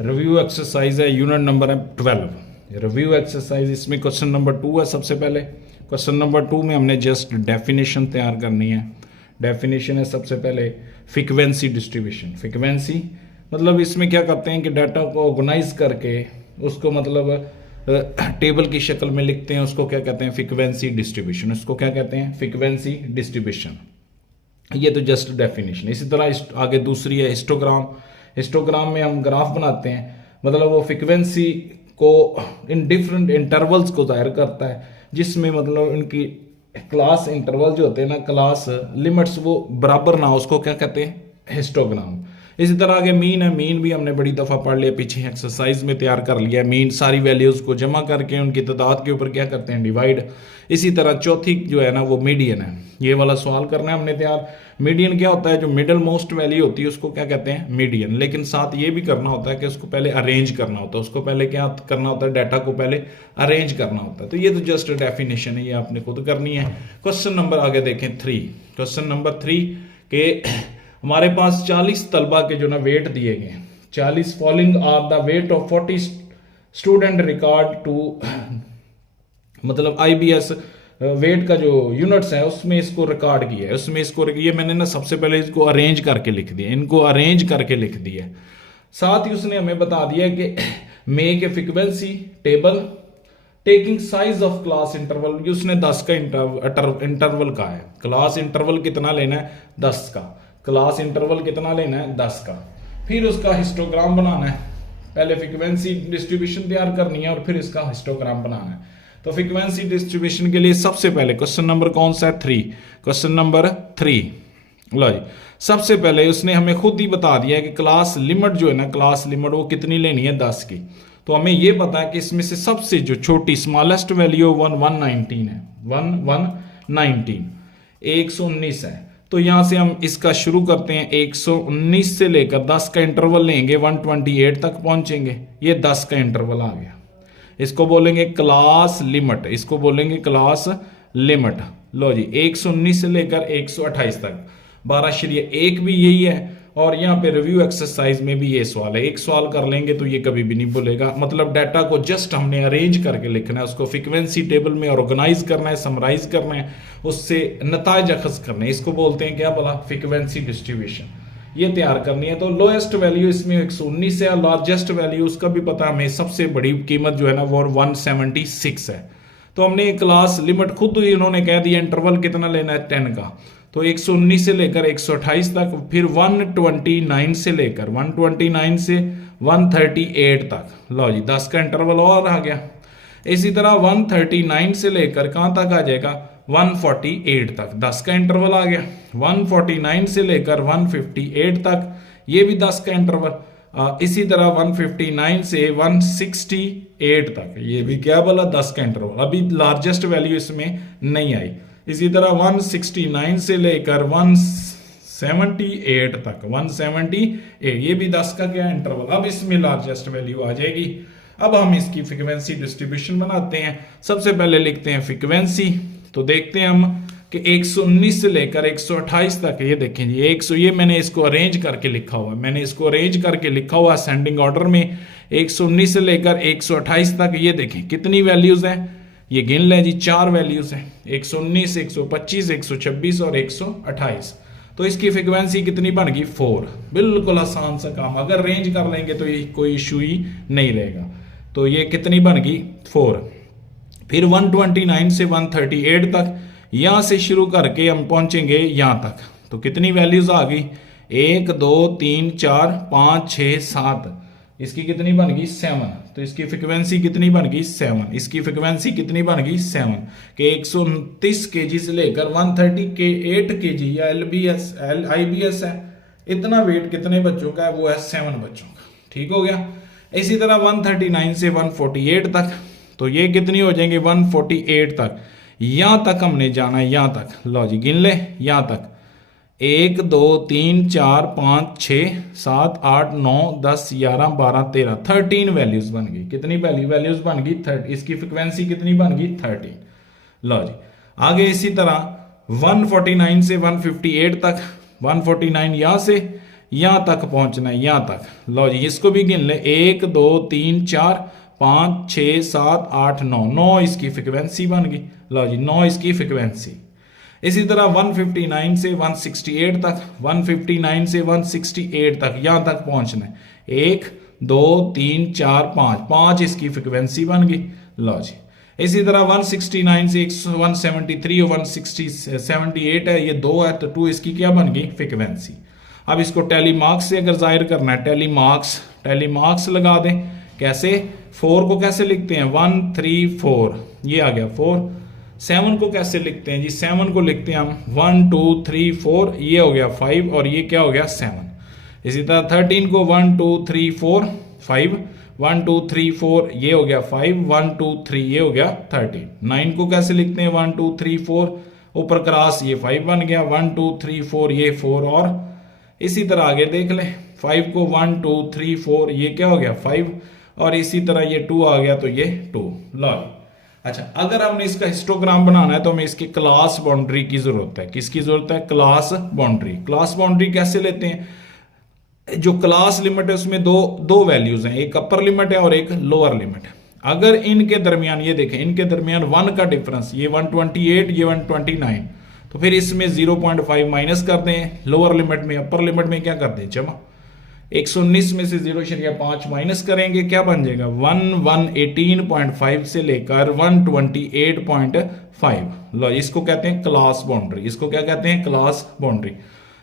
Review exercise है, unit number है 12। Review exercise, इसमें क्वेश्चन नंबर 2 है। सबसे पहले क्वेश्चन नंबर 2 में हमने जस्ट डेफिनेशन तैयार करनी है। डेफिनेशन है सबसे पहले फ्रीक्वेंसी डिस्ट्रीब्यूशन। फ्रीक्वेंसी मतलब इसमें क्या करते हैं कि डाटा को ऑर्गेनाइज करके उसको मतलब टेबल की शक्ल में लिखते हैं, उसको क्या कहते हैं, फ्रीक्वेंसी डिस्ट्रीब्यूशन। उसको क्या कहते हैं, फ्रीक्वेंसी डिस्ट्रीब्यूशन। ये तो जस्ट डेफिनेशन। इसी तरह आगे दूसरी है हिस्टोग्राम। हिस्टोग्राम में हम ग्राफ बनाते हैं, मतलब वो फ्रीक्वेंसी को इन डिफरेंट इंटरवल्स को जाहिर करता है, जिसमें मतलब इनकी क्लास इंटरवल जो होते हैं ना, क्लास लिमिट्स वो बराबर ना हो, उसको क्या कहते हैं, हिस्टोग्राम। इसी तरह आगे मीन है। मीन भी हमने बड़ी दफ़ा पढ़ लिया, पीछे एक्सरसाइज में तैयार कर लिया। मीन सारी वैल्यूज़ को जमा करके उनकी तादाद के ऊपर क्या करते हैं, डिवाइड। इसी तरह चौथी जो है ना वो मीडियन है। ये वाला सवाल करना है हमने तैयार। मीडियन क्या होता है, जो मिडल मोस्ट वैल्यू होती है उसको क्या कहते हैं, मीडियन। लेकिन साथ ये भी करना होता है कि उसको पहले अरेंज करना होता है, उसको पहले क्या करना होता है, डाटा को पहले अरेंज करना होता है। तो ये तो जस्ट डेफिनेशन है, ये आपने खुद करनी है। क्वेश्चन नंबर आगे देखें 3। क्वेश्चन नंबर 3 के हमारे पास 40 तलबा के जो ना वेट दिए गए हैं। 40 following are the weight of 40 student record to, मतलब IBS वेट का जो यूनिट्स है उसमें इसको रिकॉर्ड किया है। उसमें इसको ये मैंने ना सबसे पहले इसको अरेंज करके लिख दिया, इनको अरेंज करके लिख दिया। साथ ही उसने हमें बता दिया कि make a frequency table taking size of class interval. उसने 10 का इंटरवल का है। क्लास इंटरवल कितना लेना है, 10 का। क्लास इंटरवल कितना लेना है, 10 का। फिर उसका हिस्टोग्राम बनाना है। पहले फ्रीक्वेंसी डिस्ट्रीब्यूशन तैयार करनी है और फिर इसका हिस्टोग्राम बनाना है। तो फ्रीक्वेंसी डिस्ट्रीब्यूशन के लिए सबसे पहले क्वेश्चन नंबर कौन सा है, 3। क्वेश्चन नंबर 3 लो जी। सबसे पहले उसने हमें खुद ही बता दिया है कि क्लास लिमिट जो है ना, क्लास लिमिट वो कितनी लेनी है, 10 की। तो हमें ये पता है कि इसमें से सबसे जो छोटी स्मॉलेस्ट वैल्यू 119 है। 119 119 है। तो यहां से हम इसका शुरू करते हैं। 119 से लेकर 10 का इंटरवल लेंगे, 128 तक पहुंचेंगे। ये 10 का इंटरवल आ गया। इसको बोलेंगे क्लास लिमिट, इसको बोलेंगे क्लास लिमिट। लो जी, 119 से लेकर 128 तक 12/1 भी यही है। और यहाँ पे रिव्यू एक्सरसाइज में भी ये सवाल है। एक सवाल कर लेंगे तो ये कभी भी नहीं भूलेगा। मतलब डाटा को जस्ट हमने अरेंज करके लिखना है, उसको फ्रीक्वेंसी टेबल में ऑर्गेनाइज करना है, समराइज करना है, उससे नताइज अखज करने हैं। इसको बोलते हैं क्या बोला, फ्रीक्वेंसी डिस्ट्रीब्यूशन। ये तैयार करनी है। तो लोएस्ट वैल्यू इसमें 119 है, लार्जेस्ट वैल्यू उसका भी पता हमें, सबसे बड़ी कीमत जो है ना वो 176 है। तो हमने क्लास लिमिट खुद ही इन्होंने कह दिया, इंटरवल कितना लेना है, 10 का। तो 119 से लेकर 128 तक, फिर 129 से लेकर 129 से 138 तक। लो जी, 10 का इंटरवल और आ गया। इसी तरह 139 से लेकर कहां तक आ जाएगा, 148 तक 10 का इंटरवल आ गया। 149 से लेकर 158 तक, ये भी 10 का इंटरवल। इसी तरह 159 से 168 तक, ये भी क्या बोला, 10 का इंटरवल। अभी लार्जेस्ट वैल्यू इसमें नहीं आई। इसी तरह 169 से लेकर 178 तक, 178, ये भी 10 का क्या इंटरवल। अब इसमें लार्जेस्ट वैल्यू आ जाएगी। अब हम इसकी फ्रीक्वेंसी डिस्ट्रीब्यूशन बनाते हैं। सबसे पहले लिखते हैं फ्रीक्वेंसी। तो देखते हैं हम कि 119 से लेकर 128 तक, ये देखें जी, 100, ये मैंने इसको अरेंज करके लिखा हुआ है। मैंने इसको अरेंज करके लिखा हुआ असेंडिंग ऑर्डर में। 119 से लेकर 128 तक, ये देखें कितनी वैल्यूज हैं, ये गिन लें जी, 4 वैल्यूज हैं, 119, 125, 126 और 128। तो इसकी फ्रीक्वेंसी कितनी बन गई, 4। बिल्कुल आसान सा काम। अगर रेंज कर लेंगे तो ये कोई इशू ही नहीं रहेगा। तो ये कितनी बन गई, 4। फिर 129 से 138 तक, यहां से शुरू करके हम पहुंचेंगे यहां तक। तो कितनी वैल्यूज आ गई, 1 2 3 4 5 6 7। इसकी कितनी बन गई, 7। तो इसकी फ्रीक्वेंसी कितनी बन गई, 7। इसकी फ्रीक्वेंसी कितनी बन गई, 7। के 129 kg से लेकर 138 kg या IBS है, इतना वेट कितने बच्चों का है, वो है 7 बच्चों का। ठीक हो गया। इसी तरह 139 से 148 तक, तो ये कितनी हो जाएंगे, 148 तक। यहां तक हमने जाना है, यहां तक। लो जी, गिन ले यहां तक, 1 2 3 4 5 6 7 8 9 10 11 12 13, 13 वैल्यूज बन गई। कितनी वैल्यूज बन गई, 30। इसकी फ्रिक्वेंसी कितनी बन गई, 13। लो जी, आगे इसी तरह 149 से 158 तक, 149 यहां से, यहाँ तक पहुँचना है, यहाँ तक। लो जी इसको भी गिन ले, 1 2 3 4 5 6 7 8 9, 9 इसकी फ्रिक्वेंसी बन गई। लो जी 9 इसकी फ्रिक्वेंसी। इसी तरह 159 से 168 तक, 159 से 168 तक यहाँ तक पहुँचना है, 1 2 3 4 5, 5 इसकी फ्रिक्वेंसी बन गई। लो जी इसी तरह 169 से 173 और 178 है, ये 2 है, तो 2 इसकी क्या बन गई फ्रिक्वेंसी। अब इसको टेली मार्क्स से अगर जाहिर करना है, टेली मार्क्स लगा दें। कैसे? 4 को कैसे लिखते हैं? 1 3 4, ये आ गया 4। 7 को कैसे लिखते हैं जी? 7 को लिखते हैं हम 1 2 3 4, ये हो गया 5 और ये क्या हो गया 7। इसी तरह 13 को 1 2 3 4 5, 1 2 3 4, ये हो गया 5, 1 2 3, ये हो गया 13। 9 को कैसे लिखते हैं? 1 2 3 4, ऊपर क्रॉस ये 5 बन गया, 1 2 3 4, ये 4। और इसी तरह आगे देख लें, 5 को 1 2 3 4, ये क्या हो गया 5, और इसी तरह ये 2 आ गया तो ये 2। लो अच्छा, अगर हमने इसका हिस्टोग्राम बनाना है तो हमें इसकी क्लास बाउंड्री की जरूरत है। किसकी जरूरत है? Class boundary. क्लास बाउंड्री कैसे लेते हैं? जो क्लास लिमिट है उसमें दो वैल्यूज हैं, एक अपर लिमिट है और एक लोअर लिमिट है। अगर इनके दरमियान, ये देखें, इनके दरमियान 1 का डिफरेंस, ये 128, ये 129, तो फिर इसमें 0.5 माइनस कर दें, लोअर लिमिट में, अपर लिमिट में क्या कर दें जमा। 119 में से 0.5 माइनस करेंगे, क्या बन जाएगा 118.5 से लेकर 128.5। लो इसको कहते हैं क्लास बाउंड्री। इसको क्या कहते हैं? Class boundary.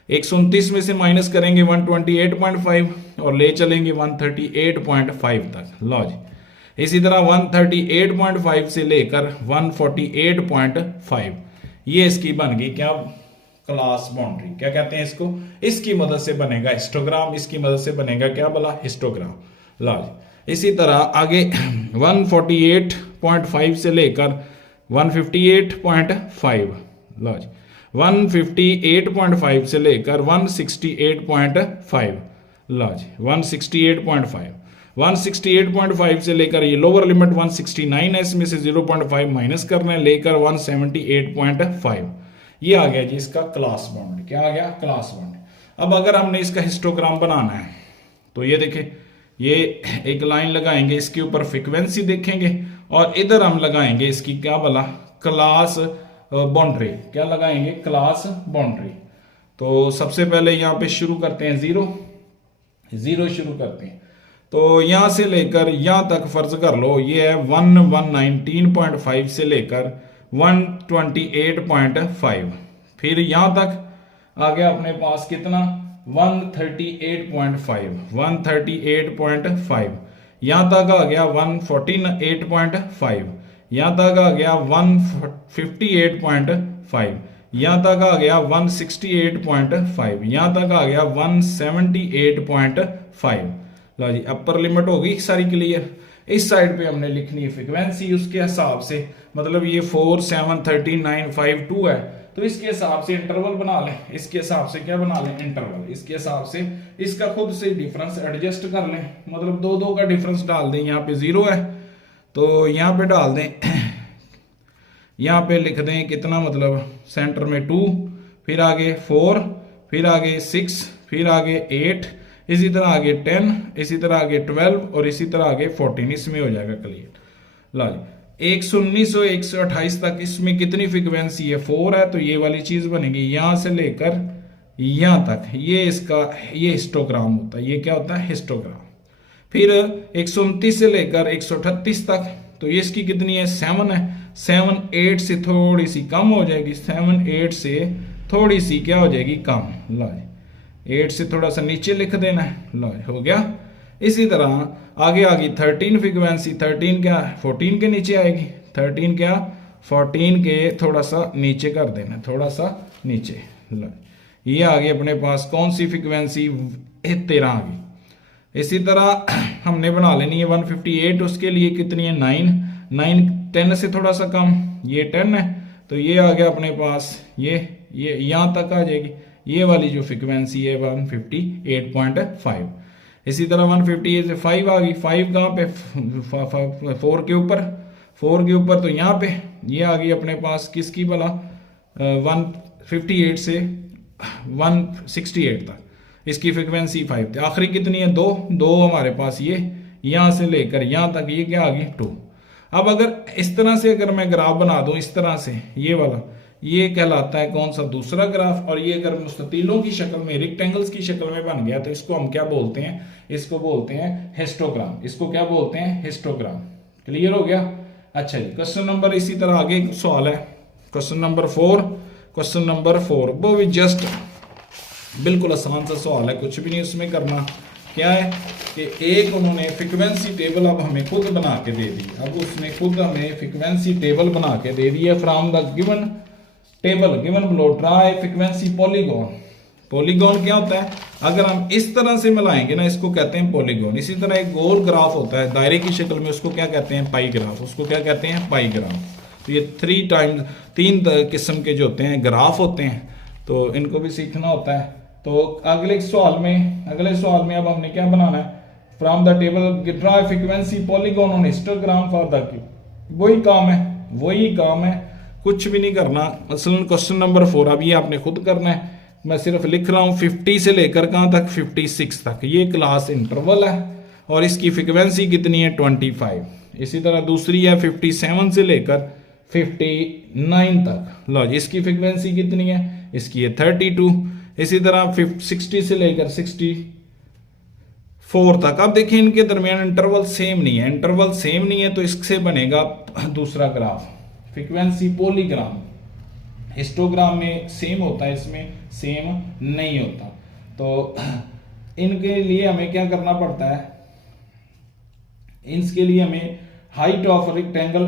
129 में से माइनस करेंगे 128.5 और ले चलेंगे 138.5 तक। लो जी इसी तरह 138.5 से लेकर 148.5, ये इसकी बन गई क्या? Class boundary. क्या कहते हैं इसको? इसकी मदद से बनेगा हिस्टोग्राम, इसकी मदद से बनेगा क्या बोला? हिस्टोग्राम। लो जी इसी तरह आगे 148.5 से लेकर 158.5, लो जी 158.5 से लेकर 168.5, लो जी 168.5, 168.5 से लेकर ये लोअर लिमिट 169 है, इसमें से 0.5 माइनस करना है, लेकर 178.5, ये आ गया जी इसका क्लास बाउंड्री। क्या आ गया? Class boundary. अब अगर हमने इसका हिस्टोग्राम बनाना है तो ये देखें, ये एक लाइन लगाएंगे, इसके ऊपर फ्रीक्वेंसी देखेंगे और इधर हम लगाएंगे इसकी क्या बोला? Class boundary. क्या लगाएंगे? Class boundary. तो सबसे पहले यहाँ पे शुरू करते हैं 0 शुरू करते हैं, तो यहाँ से लेकर यहाँ तक फर्ज कर लो ये है 119.5 से लेकर 128.5, फिर यहाँ तक आ गया अपने पास कितना? 138.5, यहाँ तक आ गया 148.5, यहाँ तक आ गया 158.5, यहाँ तक आ गया 168.5, यहाँ तक आ गया 178.5। लो जी अपर लिमिट होगी सारी क्लियर। इस साइड पे हमने लिखनी है फ्रीक्वेंसी, उसके हिसाब से, मतलब ये 4 7 13 9 5 2 है, तो इसके हिसाब से इंटरवल बना लें। इसके हिसाब से क्या बना लें? इंटरवल। इसके हिसाब से इसका खुद से डिफरेंस एडजस्ट कर लें, मतलब 2 का डिफरेंस डाल दें। यहाँ पे 0 है तो यहाँ पे डाल दें, यहाँ पे लिख दें कितना, मतलब सेंटर में 2, फिर आगे 4, फिर आगे 6, फिर आगे 8, इसी तरह आगे 10, इसी तरह आगे 12 और इसी तरह आगे 14, इसमें हो जाएगा क्लियर। लो जी 119 और 128 तक इसमें कितनी फ्रीक्वेंसी है? 4 है, तो ये वाली चीज बनेगी यहां से लेकर यहां तक, ये इसका ये हिस्टोग्राम होता है। ये क्या होता है? हिस्टोग्राम। फिर 129 से लेकर 138 तक, तो ये इसकी कितनी है? 7 है। 7 8 से थोड़ी सी कम हो जाएगी, 7 8 से थोड़ी सी क्या हो जाएगी? कम। लो 8 से थोड़ा सा नीचे लिख देना है। लो हो गया। इसी तरह आगे आ गई 13 फ्रीक्वेंसी, 13 क्या 14 के नीचे आएगी, 13 क्या 14 के थोड़ा सा नीचे कर देना, थोड़ा सा नीचे। लो ये आ गई अपने पास कौन सी फ्रीक्वेंसी? 13 आ गई। इसी तरह हमने बना लेनी है 158, उसके लिए कितनी है? 9 10 से थोड़ा सा कम, ये 10 है, तो ये आ गया अपने पास, ये यहाँ तक आ जाएगी। ये वाली जो फ्रीक्वेंसी है 158.5। इसी तरह 158 से 5 आ गई। 5 कहाँ पे? 4 के ऊपर, 4 के ऊपर, तो यहाँ पे ये आ गई अपने पास किसकी भला? 158 से 168 तक। इसकी फ्रिक्वेंसी 5 थी, आखिरी कितनी है 2, 2 हमारे पास ये यहाँ से लेकर यहाँ तक ये क्या आ गई 2। अब अगर इस तरह से अगर मैं ग्राफ बना दूं इस तरह से, ये वाला ये कहलाता है कौन सा दूसरा ग्राफ, और ये अगर मुस्ततीलों की शक्ल में रेक्टेंगल्स की शक्ल में बन गया तो इसको हम क्या बोलते हैं, इसको बोलते हैं हिस्टोग्राम। इसको क्या बोलते हैं, हिस्टोग्राम। क्लियर हो गया। अच्छा जी, क्वेश्चन नंबर इसी तरह आगे एक सवाल है, क्वेश्चन नंबर 4। क्वेश्चन नंबर 4 वो भी जस्ट बिल्कुल आसान सा सवाल है, कुछ भी नहीं उसमें करना। क्या है कि एक उन्होंने फ्रीक्वेंसी टेबल अब हमें खुद बना के दे दी। अब उसने खुद हमें फ्रीक्वेंसी टेबल बना के दे दी है from the given table given below, draw a frequency polygon. Polygon क्या होता है, अगर हम इस तरह से मिलाएंगे ना, इसको कहते हैं पॉलीगॉन। इसी तरह एक गोल ग्राफ होता है दायरे की शक्ल में, उसको क्या कहते हैं, पाई ग्राफ। उसको क्या कहते हैं, पाई ग्राफ। तो ये 3 किस्म के जो होते हैं ग्राफ होते हैं, तो इनको भी सीखना होता है। तो अगले सवाल में अब हमने क्या बनाना है, from the table draw frequency polygon on histogram for the cube. वही काम है, कुछ भी नहीं करना। मसलन क्वेश्चन नंबर 4 अब ये आपने खुद करना है, मैं सिर्फ लिख रहा हूँ 50 से लेकर कहाँ तक, 56 तक। ये क्लास इंटरवल है और इसकी फ्रीक्वेंसी कितनी है, 25। इसी तरह दूसरी है 57 से लेकर 59 तक। लो इसकी फ्रीक्वेंसी कितनी है, इसकी है 32। इसी तरह 60 से लेकर 64 तक। अब देखिए इनके दरमियान इंटरवल सेम नहीं है, तो इससे बनेगा दूसरा ग्राफ, फ्रीक्वेंसी पॉलीग्राम। हिस्टोग्राम में सेम होता है, इसमें सेम नहीं होता। तो इनके लिए हमें क्या करना पड़ता है, इसके लिए हमें height of rectangle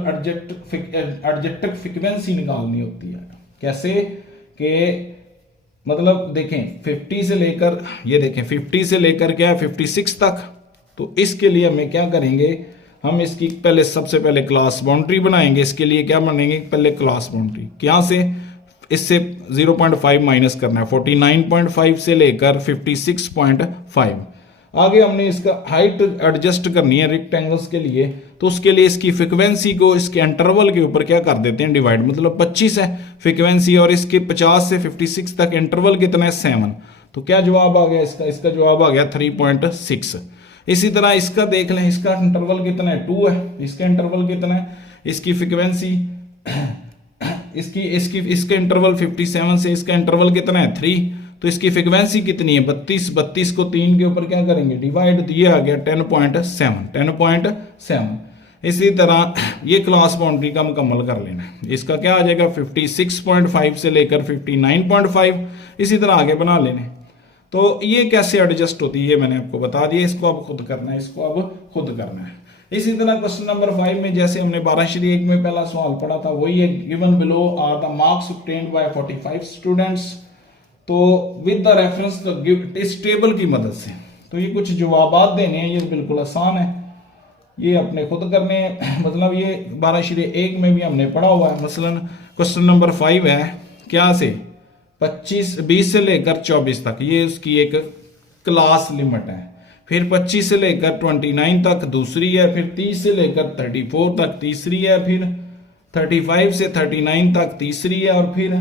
adjective frequency निकालनी होती है। कैसे कि मतलब देखें 50 से लेकर, ये देखें 50 से लेकर क्या है 56 तक। तो इसके लिए हमें क्या करेंगे, हम इसकी पहले सबसे पहले क्लास बाउंड्री बनाएंगे। इसके लिए क्या बनेंगे, पहले क्लास बाउंड्री क्या से, इससे 0.5 माइनस करना है, 49.5 से लेकर 56.5। आगे हमने इसका हाइट एडजस्ट करनी है रेक्टेंगल्स के लिए, तो उसके लिए इसकी फ्रीक्वेंसी को इसके इंटरवल के ऊपर क्या कर देते हैं, डिवाइड। मतलब 25 है फ्रीक्वेंसी और इसके 50 से 56 तक इंटरवल कितना है, 7। तो क्या जवाब आ गया इसका जवाब आ गया 3.6। इसी तरह इसका देख लें, इसका इंटरवल कितना है, 2 है। इसका इंटरवल कितना है, इसकी फ्रीक्वेंसी इसका इंटरवल 57 से इसका इंटरवल कितना है, 3। तो इसकी फ्रीक्वेंसी कितनी है, 32 को 3 के ऊपर क्या करेंगे, डिवाइड। तो ये आ गया 10.7। इसी तरह ये क्लास बाउंड्री का मुकम्मल कर लेना है। इसका क्या आ जाएगा 56.5 से लेकर 59.5। इसी तरह आगे बना लेने। तो ये कैसे एडजस्ट होती है मैंने आपको बता दिया, इसको अब खुद करना है, इसी तरह क्वेश्चन नंबर 5 में जैसे हमने 12-1 में पहला सवाल पढ़ा था, वही है। Given below are the marks obtained by 45 students. तो विद द रेफरेंस इस टेबल की मदद से, तो ये कुछ जवाबात देने हैं, ये बिल्कुल आसान है, ये अपने खुद करने हैं। मतलब ये 12-1 में भी हमने पढ़ा हुआ है। मसलन क्वेश्चन नंबर 5 है क्या से 20 से लेकर 24 तक, ये उसकी एक क्लास लिमिट है। फिर 25 से लेकर 29 तक दूसरी है, फिर 30 से लेकर 34 तक तीसरी है, फिर 35 से 39 तक तीसरी है, और फिर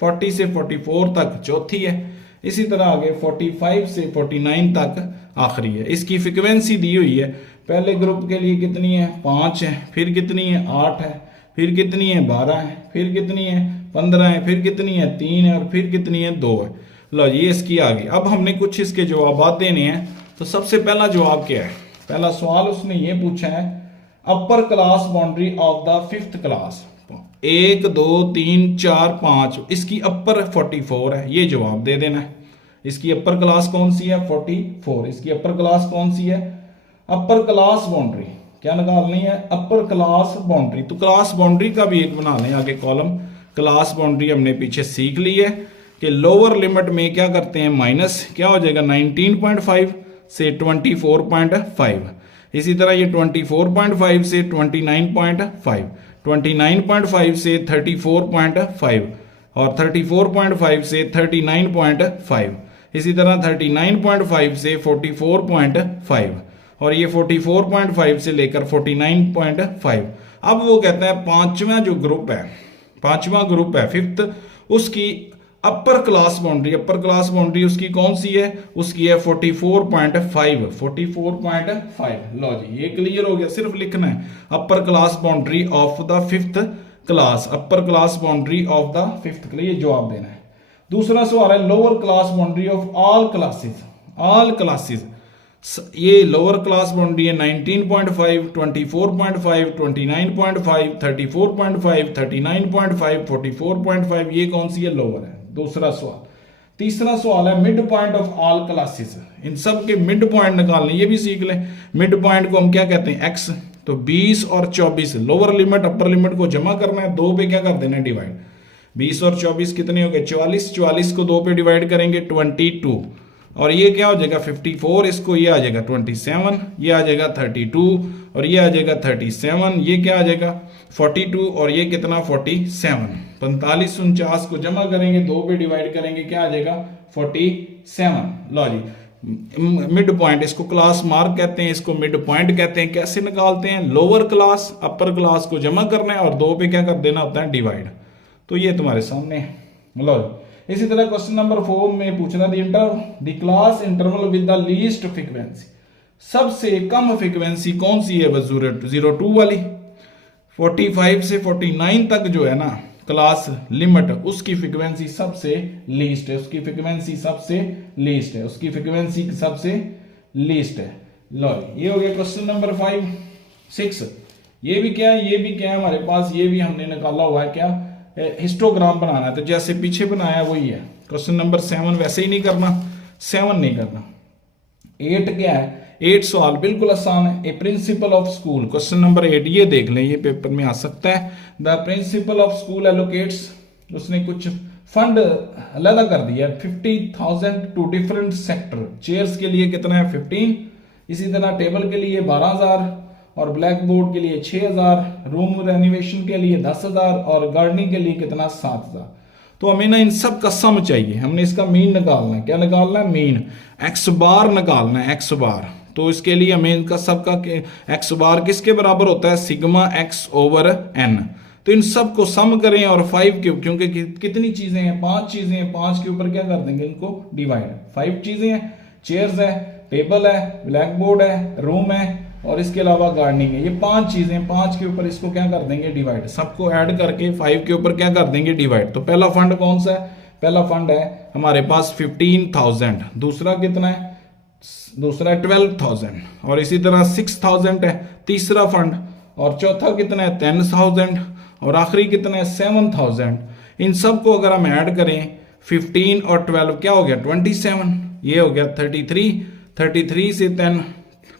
40 से 44 तक चौथी है। इसी तरह आगे 45 से 49 तक आखिरी है। इसकी फ्रीक्वेंसी दी हुई है। पहले ग्रुप के लिए कितनी है, 5 है, फिर कितनी है, 8 है, फिर कितनी है, 12 है, फिर कितनी है, 15 है, फिर कितनी है, 3 है, और फिर कितनी है, 2 है। लो ये इसकी आ गई। अब हमने कुछ इसके जवाब देने हैं। तो सबसे पहला जवाब क्या है, पहला सवाल उसने ये पूछा है, upper class boundary of the 5th class. 1 2 3 4 5, इसकी अपर 44 है, ये जवाब दे देना है। इसकी अपर क्लास कौन सी है, 44। इसकी अपर क्लास कौन सी है, अपर क्लास बाउंड्री क्या निकालनी है, अपर क्लास बाउंड्री। तो क्लास बाउंड्री का भी एक बना लें आगे कॉलम। क्लास बाउंड्री हमने पीछे सीख ली है कि लोअर लिमिट में क्या करते हैं, माइनस क्या हो जाएगा 19.5 से 24.5। इसी तरह ये 24.5 से 29.5, 29.5 से 34.5, और 34.5 से 39.5। इसी तरह 39.5 से 44.5, और ये 44.5 से लेकर 49.5। अब वो कहता है पांचवा ग्रुप है, 5th उसकी अपर क्लास बाउंड्री उसकी कौन सी है, उसकी है 44.5। लो जी ये क्लियर हो गया, सिर्फ लिखना है upper class boundary of the fifth class, upper class boundary of the fifth class, ये जवाब देना है। दूसरा सवाल है lower class boundary of all classes, ये लोअर क्लास बाउंड्री है 19.5, 24.5, 29.5, 34.5, 39.5, 44.5, ये कौन सी है, लोअर है। दूसरा सवाल। तीसरा सवाल है mid point of all classes, इन सब के मिड पॉइंट निकालने, ये भी सीख लें। मिड पॉइंट को हम क्या कहते हैं, एक्स। तो 20 और 24 लोअर लिमिट अपर लिमिट को जमा करना है, 2 पे क्या कर देना है, डिवाइड। 20 और 24 कितने हो गए, 44, 44 को 2 पे डिवाइड करेंगे 22, और ये क्या हो जाएगा 54, इसको ये आ जाएगा 27, ये आ जाएगा 32, और ये आ जाएगा 37, ये क्या आ जाएगा 42, और ये कितना 47। 45 49 को जमा करेंगे, 2 पे डिवाइड करेंगे, क्या आ जाएगा 47। लो जी मिड पॉइंट, इसको क्लास मार्क कहते हैं, इसको मिड पॉइंट कहते हैं। कैसे निकालते हैं, लोअर क्लास अपर क्लास को जमा करना है और 2 पे क्या कर देना होता है, डिवाइड। तो ये तुम्हारे सामने है। लो इसी तरह क्वेश्चन नंबर 4 में पूछना the class interval with the least frequency, सबसे कम फ्रीक्वेंसी कौन सी है, 02 वाली। 45 से 49 तक जो है ना क्लास लिमिट, उसकी फ्रीक्वेंसी सबसे लीस्ट है, उसकी फ्रीक्वेंसी सबसे लीस्ट है। लो ये हो गया क्वेश्चन नंबर 5। 6 ये भी क्या है हमारे पास, ये भी हमने निकाला हुआ है, क्या हिस्टोग्राम बनाना है, तो जैसे पीछे बनाया वही है। क्वेश्चन नंबर 7 वैसे ही नहीं करना, 7 नहीं करना। 8 क्या है, 8 सवाल बिल्कुल आसान है। A principal of school, question number 8 ये देख लें, ये पेपर में आ सकता है। The principal of school allocates, उसने कुछ फंड अलग कर दिया 50,000 टू डिफरेंट सेक्टर। चेयर्स के लिए कितना है 15, इसी तरह टेबल के लिए 12,000, और ब्लैक बोर्ड के लिए 6,000, रूम रेनोवेशन के लिए 10,000, और गार्डनिंग के लिए कितना 7,000। तो हमें ना इन सब का सम चाहिए, हमने इसका मीन निकालना है। क्या निकालना है, मीन। एक्स बार निकालना है, एक्स बार। तो इसके लिए हमें इनका सबका एक्स बार किसके बराबर होता है, सिग्मा एक्स ओवर एन। तो इन सब को सम करें और 5 के, क्योंकि कितनी चीजें हैं, 5 चीजें हैं, 5 के ऊपर क्या कर देंगे, इनको डिवाइड। 5 चीजें हैं, चेयर्स है, टेबल है, ब्लैक बोर्ड है, रूम है, और इसके अलावा गार्डनिंग है। ये 5 चीजें, 5 के ऊपर इसको क्या कर देंगे, डिवाइड। सबको ऐड करके 5 के ऊपर क्या कर देंगे, डिवाइड। तो पहला फंड कौन सा है, पहला फंड है हमारे पास 15,000। दूसरा कितना है, दूसरा है 12,000, और इसी तरह 6,000 है तीसरा फंड, और चौथा कितना है 10,000, और आखिरी कितना है 7,000। इन सब को अगर हम ऐड करें 15 और 12 क्या हो गया 27, ये हो गया 33 से 10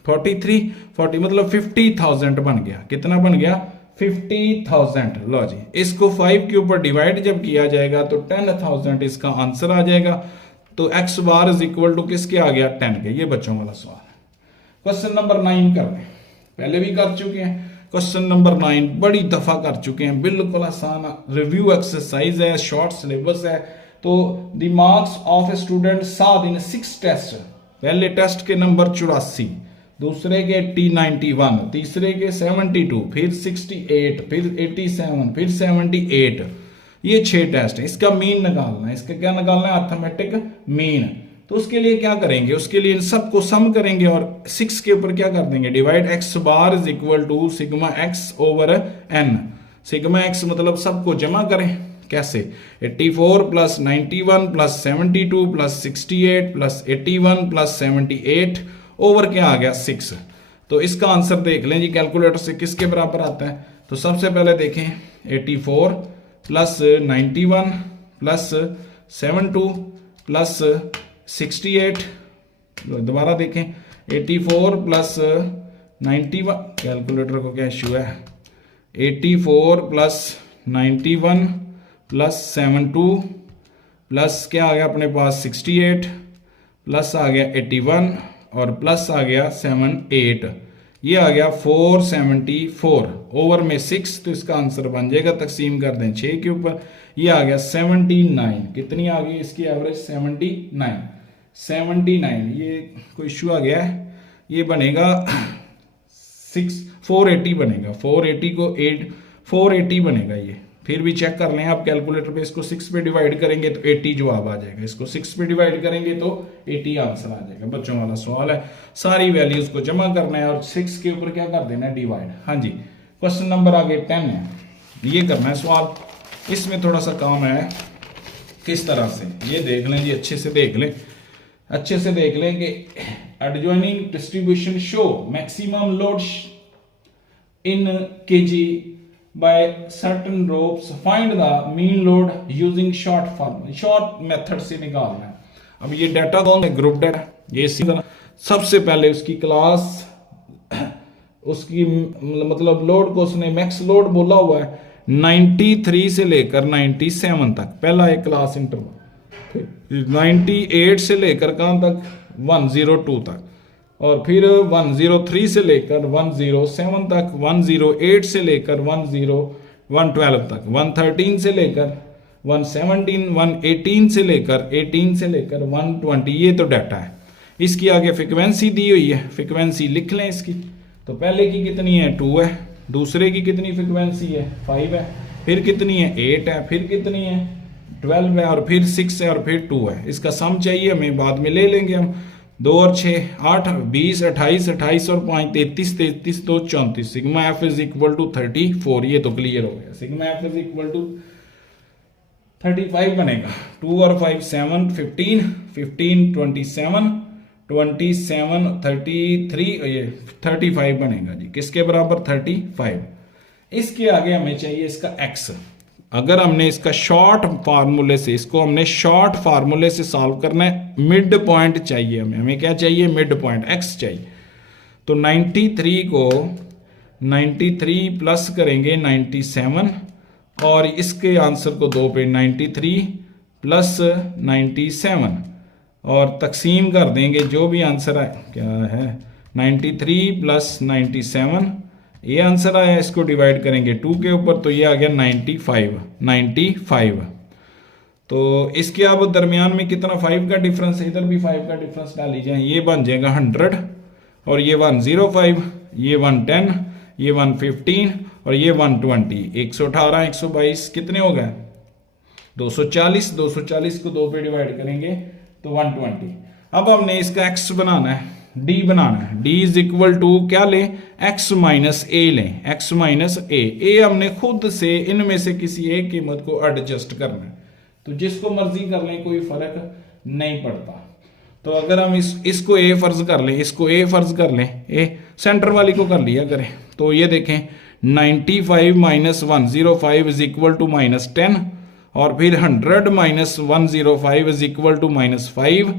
40 मतलब 50,000 बन गया। कितना बन गया 50,000। लो जी इसको 5 के ऊपर डिवाइड जब किया जाएगा तो 10,000 इसका आंसर आ जाएगा। तो X bar is equal to किसके आ गया 10 के। ये बच्चों वाला सवाल है। क्वेश्चन नंबर 9 कर रहे हैं, पहले भी कर चुके हैं। क्वेश्चन नंबर 9 बड़ी दफा कर चुके हैं, बिल्कुल आसान रिव्यू एक्सरसाइज है, शॉर्ट सिलेबस है। तो the marks of a student Saad in 6 test, पहले टेस्ट के नंबर 84, दूसरे के 91, तीसरे के 72, फिर 68, फिर 87, फिर 78। ये 6 टेस्ट है। इसका मीन निकालना है, इसका क्या निकालना है अर्थमेटिक मीन। तो उसके लिए क्या करेंगे, उसके लिए इन सबको सम करेंगे और 6 के ऊपर क्या कर देंगे divide. X bar is equal to sigma X over N. Sigma X मतलब सबको जमा करें, कैसे 84 plus 91 plus 72 plus 68 plus 81 plus 78 over क्या आ गया 6। तो इसका आंसर देख लें जी कैलकुलेटर से किसके बराबर आता है। तो सबसे पहले देखें 84 प्लस 91 प्लस 72 प्लस 68, दोबारा देखें 84 प्लस 91, कैलकुलेटर को क्या इश्यू है, 84 प्लस 91 प्लस 72 प्लस क्या आ गया अपने पास 68 प्लस आ गया 81 और प्लस आ गया 78, ये आ गया 474 ओवर में 6। तो इसका आंसर बन जाएगा, तकसीम कर दें 6 के ऊपर, ये आ गया 79। कितनी आ गई इसकी एवरेज 79। ये कोई इशू आ गया है, ये बनेगा 480 बनेगा, 480 को 480 बनेगा ये, फिर भी चेक कर लें आप कैलकुलेटर पे, इसको 6 पे डिवाइड करेंगे तो 80 जवाब आ जाएगा, इसको 6 पे डिवाइड करेंगे तो 80 आंसर आ जाएगा। बच्चों वाला सवाल है, सारी वैल्यूज को जमा करना है और 6 के ऊपर क्या कर देना है, डिवाइड। हाँ जी, क्वेश्चन नंबर आगे 10 है, ये करना है सवाल। इसमें थोड़ा सा काम है, किस तरह से ये देख लें जी, अच्छे से देख लें, अच्छे से देख लें कि adjoining distribution show maximum load in KG by certain ropes, find the mean load using short form, short method से निकालना है। अब ये डाटा कौन है, ग्रुप डाटा। ये सबसे पहले उसकी क्लास, उसकी मतलब लोड को उसने मैक्स लोड बोला हुआ है 93 से लेकर 97 तक, पहला एक क्लास इंटरवल, 98 से लेकर कहां तक, 102 तक, और फिर 103 से लेकर 107 तक, 108 से लेकर 112 तक, 113 से लेकर 117, 118 से लेकर 18 से लेकर 120। ये तो डाटा है। इसकी आगे फ्रिक्वेंसी दी हुई है, फ्रिक्वेंसी लिख लें इसकी। तो पहले की कितनी है, 2 है, दूसरे की कितनी फ्रिक्वेंसी है, 5 है, फिर कितनी है, 8 है, फिर कितनी है, 12 है, और फिर 6 है, और फिर 2 है। इसका सम चाहिए हमें, बाद में ले लेंगे हम। 2 और 6 8, 20, 28, 28 और 5 33, 33 2 34। Sigma F is equal to 34। ये तो क्लियर हो गया, sigma F is equal to 35 बनेगा। 2 और 5 7, 15, 15 27, 27 33, ये 35 बनेगा जी, किसके बराबर, 35। इसके आगे हमें चाहिए इसका x। अगर हमने इसका शॉर्ट फार्मूले से, इसको हमने शॉर्ट फार्मूले से सॉल्व करना है, मिड पॉइंट चाहिए हमें क्या चाहिए, मिड पॉइंट x चाहिए। तो 93 को 93 प्लस करेंगे 97, और इसके आंसर को 2 पे 93 प्लस 97 और तकसीम कर देंगे, जो भी आंसर है क्या है 93 प्लस 97, ये आंसर आया, इसको डिवाइड करेंगे 2 के ऊपर तो ये आ गया 95। तो इसके अब दरमियान में कितना, 5 का डिफरेंस, इधर भी 5 का डिफरेंस डाल लीजिए, ये बन जाएगा 100, और ये 105, ये 110, ये 115 और ये 120, 118, 122 कितने हो गए, 240। 240 को 2 पे डिवाइड करेंगे तो 120। अब हमने इसका x बनाना है, d बनाना है, d इज इक्वल टू क्या लें, x माइनस a लें, x माइनस a हमने खुद से इनमें से किसी एक कीमत को एडजस्ट करना है, तो जिसको मर्जी कर लें, कोई फर्क नहीं पड़ता। तो अगर हम इसको a फर्ज कर लें, इसको a फर्ज कर लें, a सेंटर वाली को कर लिया करें, तो ये देखें 95 minus 105 is equal to minus 10, और फिर 100 minus 105 is equal to minus 5,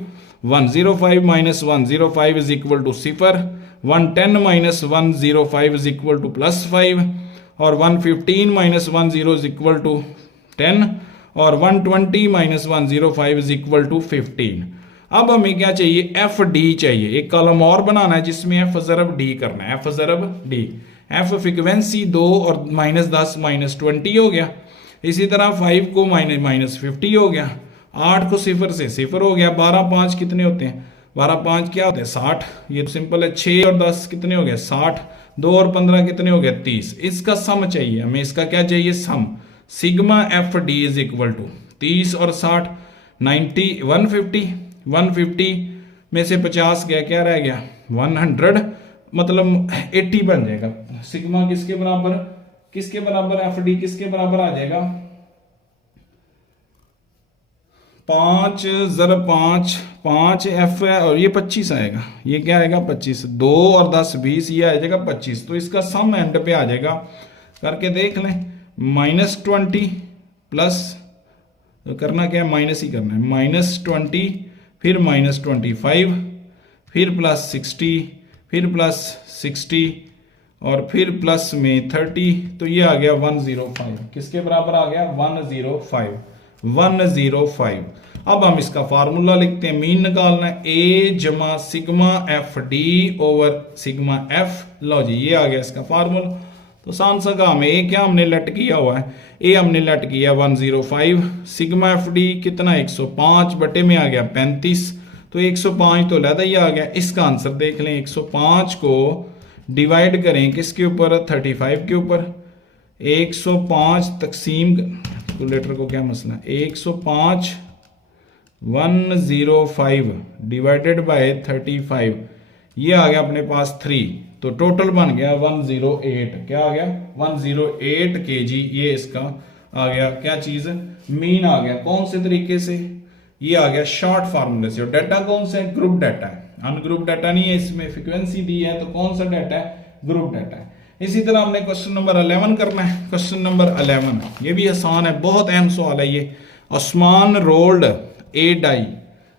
105 minus 105 is equal to 0, 110 minus 105 is equal to plus 5, और 115 माइनस 10 इज इक्वल टू 10, और 120 माइनस 105 इज इक्वल टू 15। अब हमें क्या चाहिए, एफ डी चाहिए, एक कॉलम और बनाना है जिसमें एफ ज़रब डी करना है, एफ ज़रब डी। एफ फ्रिक्वेंसी 2 और माइनस 10 माइनस 20 हो गया, इसी तरह 5 को माइनस 50 हो गया, 8 को 0 से 0 हो गया, 12 5 कितने होते हैं, 12 5 क्या होते हैं 60, ये तो सिंपल है। 6 और 10 कितने हो गए 60, 2 और 15 कितने हो गए 30। इसका सम चाहिए हमें, इसका क्या चाहिए, sum. Sigma f d is equal to 30 और 60 90 150 में से 50 गया, क्या रह गया 100, मतलब 80 बन जाएगा। सिग्मा किसके बराबर एफ डी किसके बराबर आ जाएगा, 5 ज़रब 5 एफ है, और ये 25 आएगा, ये क्या आएगा 25, 2 और 10 20, ये आ जाएगा 25। तो इसका सम एंड पे आ जाएगा, करके देख लें, -20 प्लस, करना क्या है, माइनस ही करना है, -20 फिर -25 फिर प्लस 60 फिर प्लस 60 और फिर प्लस में 30, तो ये आ गया 105, किसके बराबर आ गया 105। अब हम इसका फार्मूला लिखते हैं, मीन निकालना है, ए जमा sigma f d over sigma f. लो जी, ये आ गया इसका फार्मूला। तो आसान सा काम है, ए क्या हमने लेट किया हुआ है, ए हमने लेट किया 105, सिग्मा एफ डी कितना 105 बटे में आ गया 35, तो 105 तो लहदा ही आ गया। इसका आंसर देख लें, 105 को डिवाइड करें किसके ऊपर, 35 के ऊपर, 105 तकसीम, कैलकुलेटर को क्या मसला है, 105 105 डिवाइडेड बाय 35, ये आ गया अपने पास 3, तो टोटल बन गया 108। क्या आ गया 108 kg, ये इसका आ गया क्या चीज, मीन आ गया। कौन से तरीके से, ये आ गया शॉर्ट फार्मूले से। और डाटा कौन सा है, ग्रुप डाटा है, अनग्रुप डाटा नहीं है, इसमें फ्रीक्वेंसी दी है तो कौन सा डाटा है, ग्रुप डाटा है। इसी तरह हमने क्वेश्चन नंबर 11 करना है। क्वेश्चन नंबर 11 ये भी आसान है, बहुत अहम सवाल है ये। उस्मान रोल्ड ए डाई,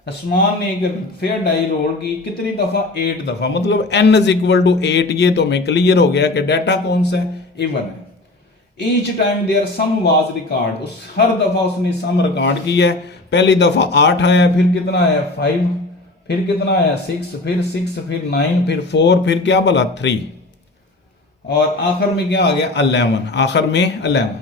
उस्मान ने एक फेयर डाई रोल की कितनी दफा, 8 दफा, मतलब n इज इक्वल टू 8। ये तो हमें क्लियर हो गया कि डाटा कौन सा है, इवन है। Each time there some was record, उस हर दफा उसने सम रिकॉर्ड किया है। पहली दफा 8 आया, फिर कितना आया 5, फिर कितना आया 6, फिर 6, फिर 9, फिर 4, फिर क्या बोला 3, और आखिर में क्या आ गया 11, आखिर में 11।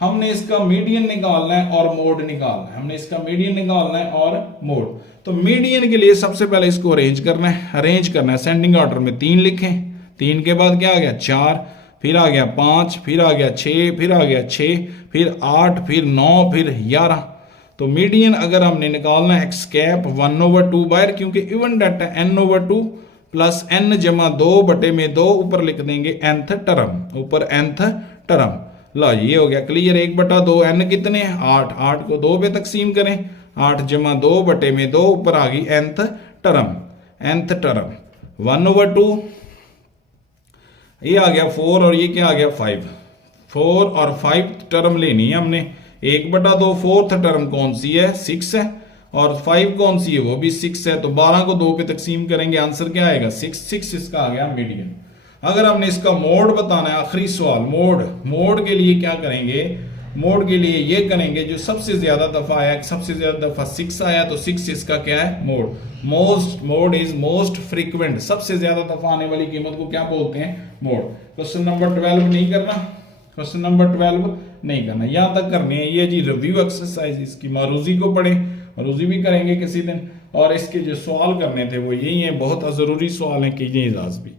हमने इसका मीडियन निकालना है और मोड निकालना है, हमने इसका मीडियन निकालना है और मोड। तो मीडियन के लिए सबसे पहले इसको अरेंज करना है, अरेंज करना है असेंडिंग ऑर्डर में। 3 लिखें, 3 के बाद क्या आ गया 4, फिर आ गया 5, फिर आ गया 6, फिर आ गया 6, फिर 8, फिर 9, फिर 11। तो मीडियन अगर हमने निकालना है एक्स कैप 1/2 बाहर, क्योंकि even data n/2 plus n जमा 2 बटे में 2, ऊपर लिख देंगे nth टर्म, ऊपर nth टर्म। लो ये हो गया क्लियर, 1/2 n कितने 8, 8 को 2 पे तकसीम करें, 8 जमा 2 बटे में 2, ऊपर आ गई nth टर्म, nth टर्म 1/2, ये आ गया 4 और ये क्या आ गया 5, 4 और 5 टर्म लेनी है हमने। 1/2 फोर्थ टर्म कौन सी है 6 है, और 5 कौन सी है वो भी 6 है। तो 12 को 2 पे तकसीम करेंगे, आंसर क्या आएगा 6, 6 इसका आ गया मीडियन। अगर हमने इसका मोड बताना है, आखिरी सवाल मोड, मोड के लिए क्या करेंगे, मोड के लिए ये करेंगे जो सबसे ज्यादा दफा आया, सबसे ज्यादा दफा 6 आया तो 6 इसका क्या है mode. Most, mode is most frequent, सबसे ज्यादा दफा आने वाली कीमत को क्या बोलते हैं मोड। क्वेश्चन नंबर 12 नहीं करना, क्वेश्चन नंबर 12 नहीं करना, यहां तक करनी है। ये जी रिव्यू एक्सरसाइज, इसकी मारूजी को पढ़े, मारूजी भी करेंगे किसी दिन, और इसके जो सवाल करने थे वो यही है, बहुत जरूरी सवाल है, कीजिए इजाज़त भी।